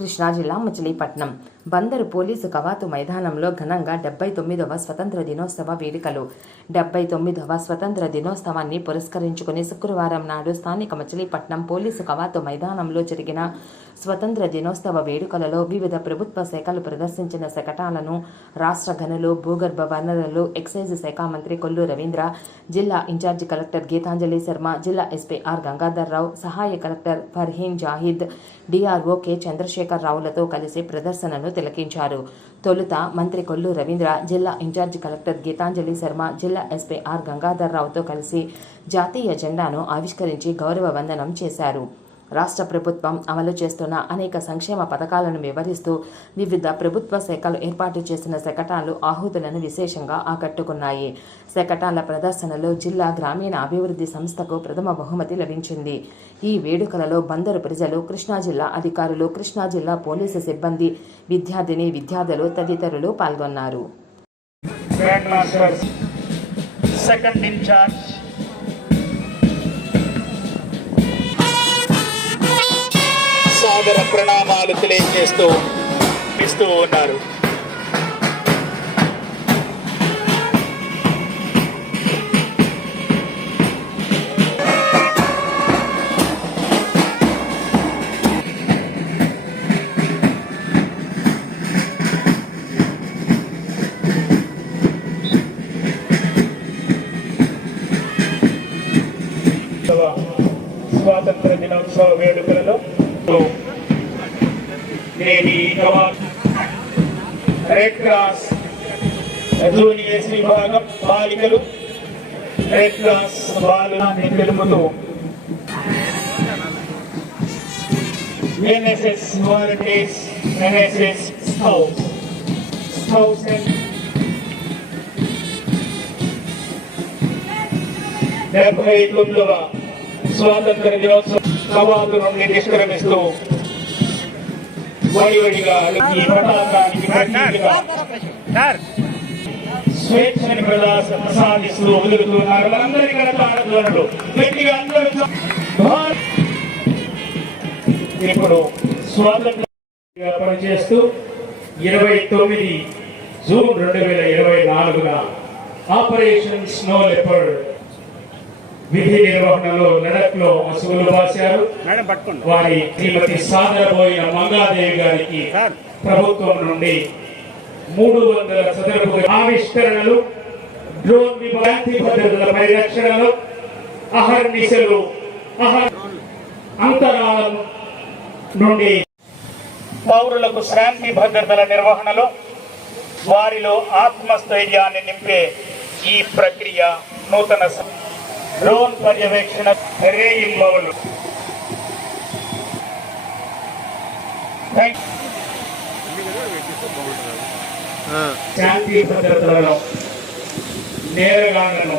కృష్ణా జిల్లా మచిలీపట్నం. బందరు పోలీసు కవాతు మైదానంలో ఘనంగా డెబ్బై తొమ్మిదవ స్వతంత్ర దినోత్సవ వేడుకలు. డెబ్బై తొమ్మిదవ స్వతంత్ర దినోత్సవాన్ని పురస్కరించుకుని శుక్రవారం నాడు స్థానిక మచిలీపట్నం పోలీసు కవాతు మైదానంలో జరిగిన స్వతంత్ర దినోత్సవ వేడుకలలో వివిధ ప్రభుత్వ శాఖలు ప్రదర్శించిన శకటాలను రాష్ట్ర గనులు భూగర్భ వనరులు ఎక్సైజ్ శాఖ మంత్రి కొల్లు రవీంద్ర జిల్లా ఇన్ఛార్జి కలెక్టర్ గీతాంజలి శర్మ జిల్లా ఎస్పీ ఆర్ గంగాధర్రావు సహాయ collector Farheen Zahid DRO K Chandrasekhar రావులతో కలిసి ప్రదర్శనను తిలకించారు. తొలుత మంత్రి కొల్లు రవీంద్ర జిల్లా ఇన్ఛార్జి కలెక్టర్ గీతాంజలి శర్మ జిల్లా ఎస్పీ ఆర్ గంగాధర్రావుతో కలిసి జాతీయ జెండాను ఆవిష్కరించి గౌరవ వందనం చేశారు. రాష్ట్ర ప్రభుత్వం అమలు చేస్తున్న అనేక సంక్షేమ పథకాలను వివరిస్తూ వివిధ ప్రభుత్వ శాఖలు ఏర్పాటు చేసిన శకటాలు ఆహుతులను విశేషంగా ఆకట్టుకున్నాయి. శకటాల ప్రదర్శనలో జిల్లా గ్రామీణ అభివృద్ధి సంస్థకు ప్రథమ బహుమతి లభించింది. ఈ వేడుకలలో బందరు ప్రజలు కృష్ణా జిల్లా అధికారులు కృష్ణా జిల్లా పోలీసు సిబ్బంది విద్యార్థిని విద్యార్థులు తదితరులు పాల్గొన్నారు. సెకండ్ ఇన్ఛార్జ్ second సాగర ప్రణామాలు తెలియజేస్తూ ఇస్తూ ఉన్నారు. రెడ్ క్రాస్ జూనియర్స్ విభాగం బాలికలు. రెడ్ క్రాస్ బాలుని తెలుపుతూ NSS volunteers NSS scouts scouts డెబ్బై తొమ్మిదవ స్వాతంత్ర దినోత్సవం కవాతు నుండి నిష్క్రమిస్తూ స్వేచ్ఛని ప్రసాదిస్తూ వదులుతున్నారు. మనందరి కడతారధ్వనులు గట్టిగా అందరూ ఇప్పుడు స్వాతంత్ర పనిచేస్తూ ఇరవై తొమ్మిది జూన్ రెండు వేల ఇరవై నాలుగున ఆపరేషన్ స్నో లెపర్డ్ విధి నిర్వహణలో లడక్లో అసువులు మేడం పట్టుకోండి వారి శ్రీమతి సాదరబోయిన మంగాదేవి గారికి. ప్రభుత్వం నుండి మూడు వందల చదరపు ఆవిష్కరణలు డ్రోన్ శాంతి భద్రతల పరిరక్షణలో అహర్నిశలు అహర్ నుండి పౌరులకు శాంతి భద్రతల నిర్వహణలో వారిలో ఆత్మస్థైర్యాన్ని నింపే ఈ ప్రక్రియ నూతన ಡ್ರೋನ್ ಪರ್ಯವೇಕ್ಷಣ ತೆರೆ ಇಲ್ಲವರು ಶಾಂತಿ ಭದ್ರತೆಗಳನ್ನು ನೇರಗಾಣನು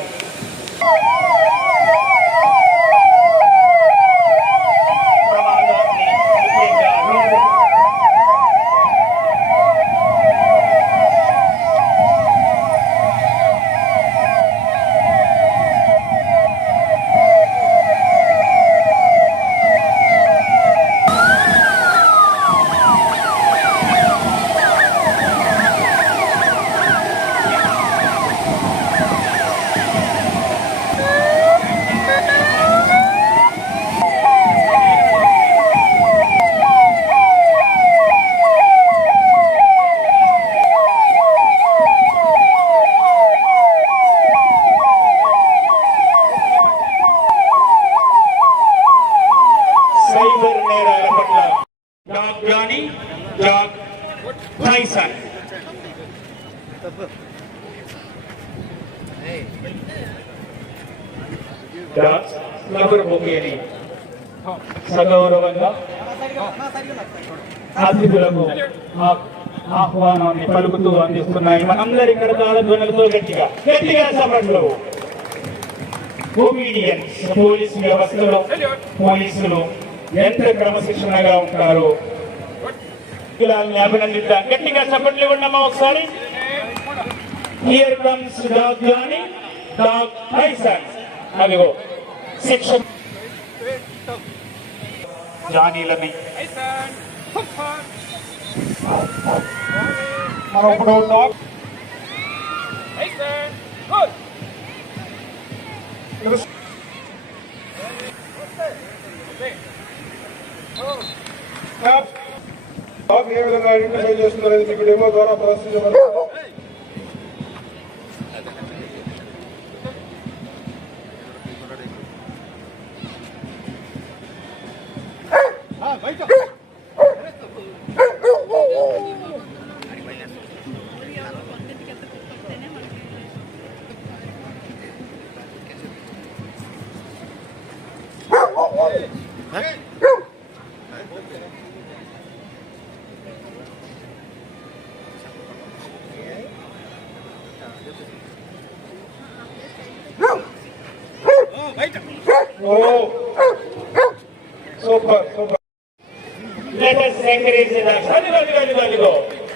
ఆహ్వానాన్ని పలుకుతూ అందిస్తున్నాయి. మనందరి కడతాల ధ్వనులతో గట్టిగా గట్టిగా సభలో ఒబీడియన్స్ పోలీస్ వ్యవస్థలో పోలీసులు ఎంత క్రమశిక్షణగా ఉంటారో. అభినందిద్దాం. గట్టిగా చప్పట్లు ఇవ్వండమ్మా ఒకసారి? Here comes dog Johnny dog Tyson అదిగో శిక్ష. జానీలని. మనం ఇప్పుడు ఏ విధంగా ఐడెంటిఫై చేస్తున్నారని మీకు డెమో ద్వారా ప్రదర్శించబడుతుంది. సూపర్ సూపర్ లెటర్స్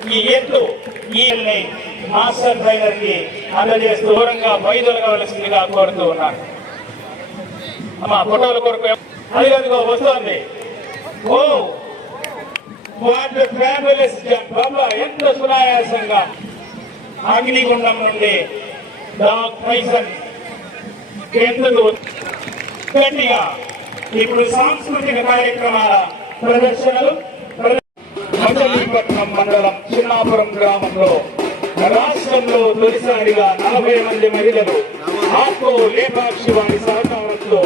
ఈ ఎత్తు ఈ మాస్టర్ ట్రైనర్కి అందజేస్తూ దూరంగా వైదొలగవలసిందిగా కోరుతూ ఉన్నాను అమ్మా ఫోటోల కొరకు అదిగో వస్తుంది. ఓ. వాటి ఫ్యాబులస్ బాబా ఎంత సునాయాసంగా అగ్నిగుండం నుండి డాగ్ పైసన్ ఎందుకు గట్టిగా ఇప్పుడు సాంస్కృతిక కార్యక్రమాల ప్రదర్శనలు మచిలీపట్నం మండలం చిన్నాపురం గ్రామంలో రాష్ట్రంలో తొలిసారిగా నలభై మంది మహిళలు ఆత్మో లేపాక్షి వారి సహకారంతో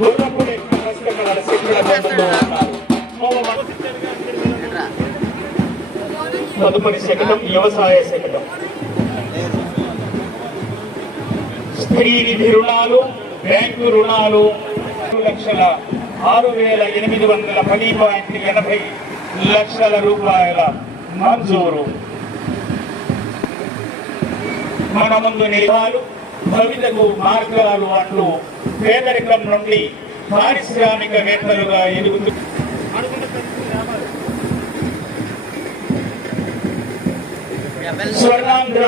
గుర్రపు తదుపరి శకటం వ్యవసాయ శకటం. స్త్రీ నిధి రుణాలు బ్యాంకు రుణాలు లక్షల ఆరు వేల ఎనిమిది వందల పది పాయింట్ ఎనభై లక్షల రూపాయల మంజూరు. మన ముందు నిలవాలు భవితకు మార్గాలు అంటూ పేదరికం నుండి పారిశ్రామికవేత్తలుగా ఎదుగుతూ స్వర్ణాంధ్ర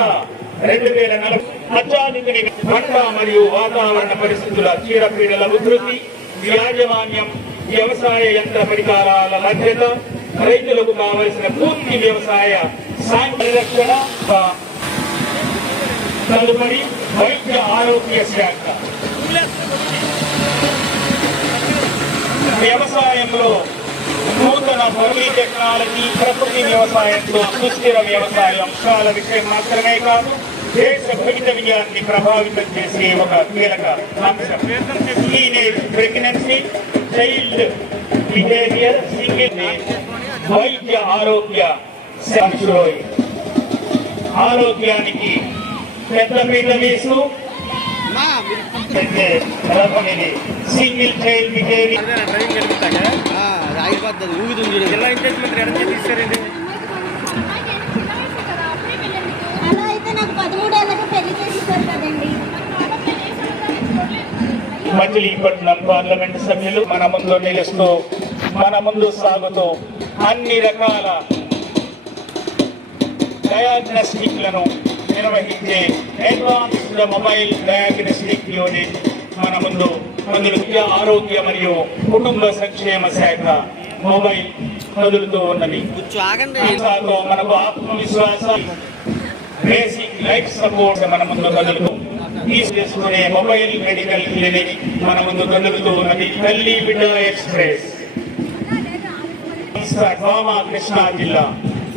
రెండు వేల నలభై అత్యాధునిక పంట మరియు వాతావరణ పరిస్థితుల చీడపీడల ఉధృతి యాజమాన్యం వ్యవసాయ యంత్ర పరికరాల లభ్యత రైతులకు కావలసిన పూర్తి వ్యవసాయ సాంకేతిక తదుపరి వైద్య ఆరోగ్య శాఖ. వ్యవసాయంలో నూతన భూమి టెక్నాలజీ ప్రకృతి వ్యవసాయంలో సుస్థిర వ్యవసాయ అంశాల విషయం మాత్రమే కాదు దేశ భవితవ్యాన్ని ప్రభావితం చేసే ఒక కీలక అంశం. Teenage pregnancy child behaviour single వైద్య ఆరోగ్య ఆరోగ్యానికి ఆరోగ్యానికి పెద్దపీట వేస్తూ సింగిల్ చైల్డ్ బిహేవియర్. డ్రైవింగ్ గడిపిస్తాగా ఆగిపోతుంది ఊగుతుంది చూడండి జిల్లా ఇన్ఛార్జ్ మంత్రి ఎక్కడ తీస్తారండి? అలా అయితే నాకు పదమూడేళ్ళకి పెళ్ళి చేసేసారు కదండి. మచిలీపట్నం పార్లమెంట్ సభ్యులు మన ముందు నిలుస్తూ మన ముందు సాగుతూ అన్ని రకాల డయాగ్నోస్టిక్లను నిర్వహించే అడ్వాన్స్డ్ మొబైల్ డయాగ్నోస్టిక్ యూనిట్ మన ముందు విద్య, ఆరోగ్య మరియు కుటుంబ సంక్షేమ శాఖ మొబైల్ కదులుతూ ఉన్నది. మనకు ఆత్మవిశ్వాస బేసిక్ లైఫ్ సపోర్ట్ మన ముందు కదులుతూ తీసుకునే మొబైల్ మెడికల్ క్లినిక్ మన ముందు కదులుతూ ఉన్నది. తల్లి బిడ్డ ఎక్స్ప్రెస్. కృష్ణా జిల్లా.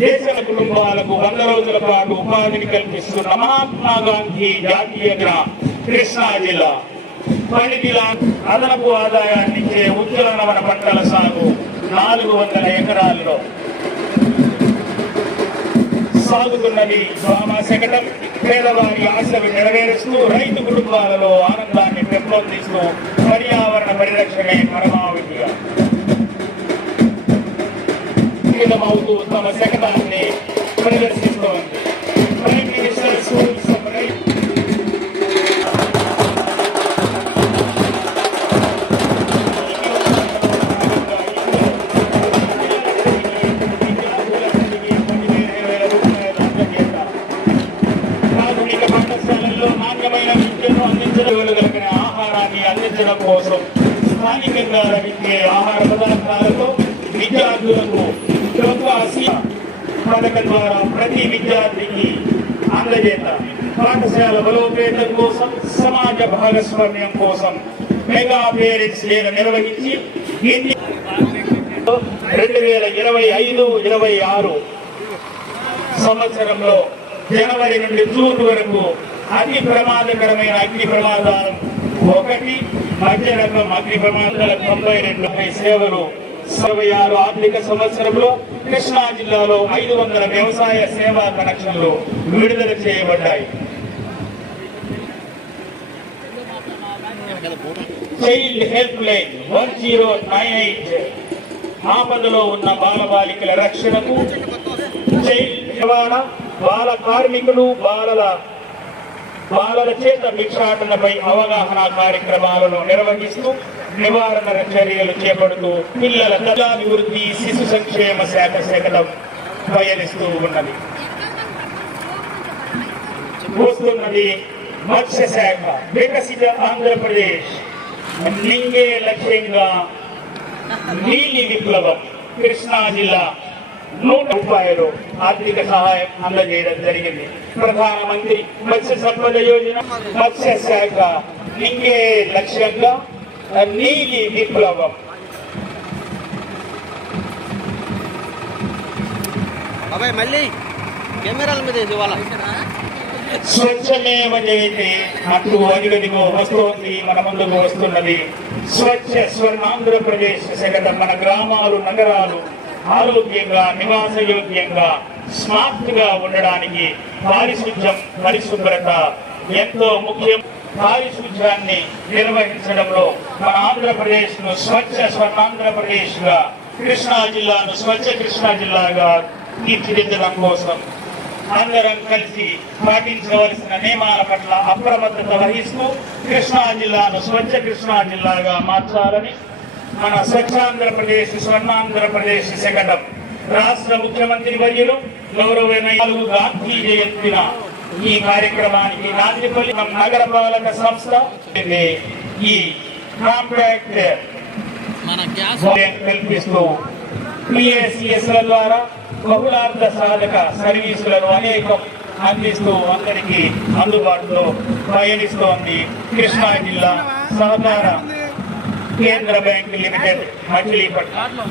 చేసిన కుటుంబాలకు వంద రోజుల పాటు ఉపాధిని కల్పిస్తున్న మహాత్మా గాంధీ జాతీయ గ్రామ కృష్ణా జిల్లా. పనికిల అదనపు ఆదాయాన్ని ఇచ్చే ఉజ్వలనవన పంటల సాగు నాలుగు వందల ఎకరాల్లో. సాగుతున్నది డ్రామా శకటం పేదవారి ఆశలు నెరవేరుస్తూ రైతు కుటుంబాలలో ఆనందాన్ని పెంపొందిస్తూ పర్యావరణ పరిరక్షణే పరమావధిగా అవుతూ తమ శకటాన్ని ప్రదర్శిస్తోంది. ప్రైమ్ మినిస్టర్ స్కూల్స్ నాణ్యమైన విద్యను అందించడం ఆహారాన్ని అందించడం కోసం స్థానికంగా లభించే ఆహార పదార్థాలతో విద్యార్థులకు ప్రభుత్వ ఆసియా పథకం ద్వారా ప్రతి విద్యార్థికి అందజేత. పాఠశాల బలోపేతం కోసం సమాజ భాగస్వామ్యం కోసం మెగా పేరెంట్స్ డే నిర్వహించి రెండు వేల ఇరవై ఐదు ఇరవై ఆరు సంవత్సరంలో జనవరి నుండి జూన్ వరకు అతి ప్రమాదకరమైన అగ్ని ప్రమాదాలు ఒకటి మధ్య రకం అగ్ని ప్రమాదాల తొంభై రెండు సేవలు ఇరవై ఆరు ఆర్థిక సంవత్సరంలో కృష్ణా జిల్లాలో ఐదు వందల వ్యవసాయ సేవా కనెక్షన్లు విడుదల చేయబడ్డాయి. Child help line one zero nine eight. ఆపదలో ఉన్న బాలబాలికల రక్షణకు చైల్డ్ రవాణా బాల కార్మికులు బాలల బాలల చేత భిక్షాటనపై అవగాహన కార్యక్రమాలను నిర్వహిస్తూ నివారణ చర్యలు చేపడుతూ పిల్లల కళాభివృద్ధి శిశు సంక్షేమ శాఖ శాఖలో పయనిస్తూ ఉన్నది. వస్తున్నది మత్స్య శాఖ వికసిత ఆంధ్రప్రదేశ్. లింగే లక్ష్యంగా నీలి విప్లవం కృష్ణా జిల్లా నూట రూపాయలు ఆర్థిక సహాయం అందజేయడం జరిగింది. ప్రధానమంత్రి మత్స్య సంపద యోజన మత్స్య శాఖ లింగే లక్ష్యంగా నీలి విప్లవం. బాబాయ్ మళ్ళీ కెమెరాల మీద స్వచ్ఛమేవ జయతే అటు అడిగదిగో వస్తోంది మన ముందుకు వస్తున్నది. స్వచ్ఛ స్వర్ణాంధ్రప్రదేశ్ శకటం మన గ్రామాలు నగరాలు ఆరోగ్యంగా నివాసయోగ్యంగా స్మార్ట్గా ఉండడానికి పారిశుధ్యం పరిశుభ్రత ఎంతో ముఖ్యం. పారిశుధ్యాన్ని నిర్వహించడంలో మన ఆంధ్రప్రదేశ్ను స్వచ్ఛ స్వర్ణాంధ్రప్రదేశ్గా కృష్ణా జిల్లాను స్వచ్ఛ కృష్ణా జిల్లాగా తీర్చిదిద్దడం కోసం అందరం కలిసి పాటించవలసిన నియమాల పట్ల అప్రమత్తత వహిస్తూ కృష్ణా జిల్లాను స్వచ్ఛ కృష్ణా జిల్లాగా మార్చాలని మన స్వచ్ఛాంధ్రప్రదేశ్ స్వర్ణాంధ్రప్రదేశ్ శకటం రాష్ట్ర ముఖ్యమంత్రి వర్యులు గౌరవమైన గాంధీ జయంతిన ఈ కార్యక్రమానికి నాందిపల్లి నగర పాలక సంస్థ ఈ కాంపాక్ట్ కల్పిస్తూ పిఎస్సిఎస్ల ద్వారా బహుళార్థ సాధక సర్వీసులను అనేకం అందిస్తూ అందరికీ అందుబాటులో పయనిస్తోంది కృష్ణా జిల్లా సహకార కేంద్ర bank limited Machilipatnam.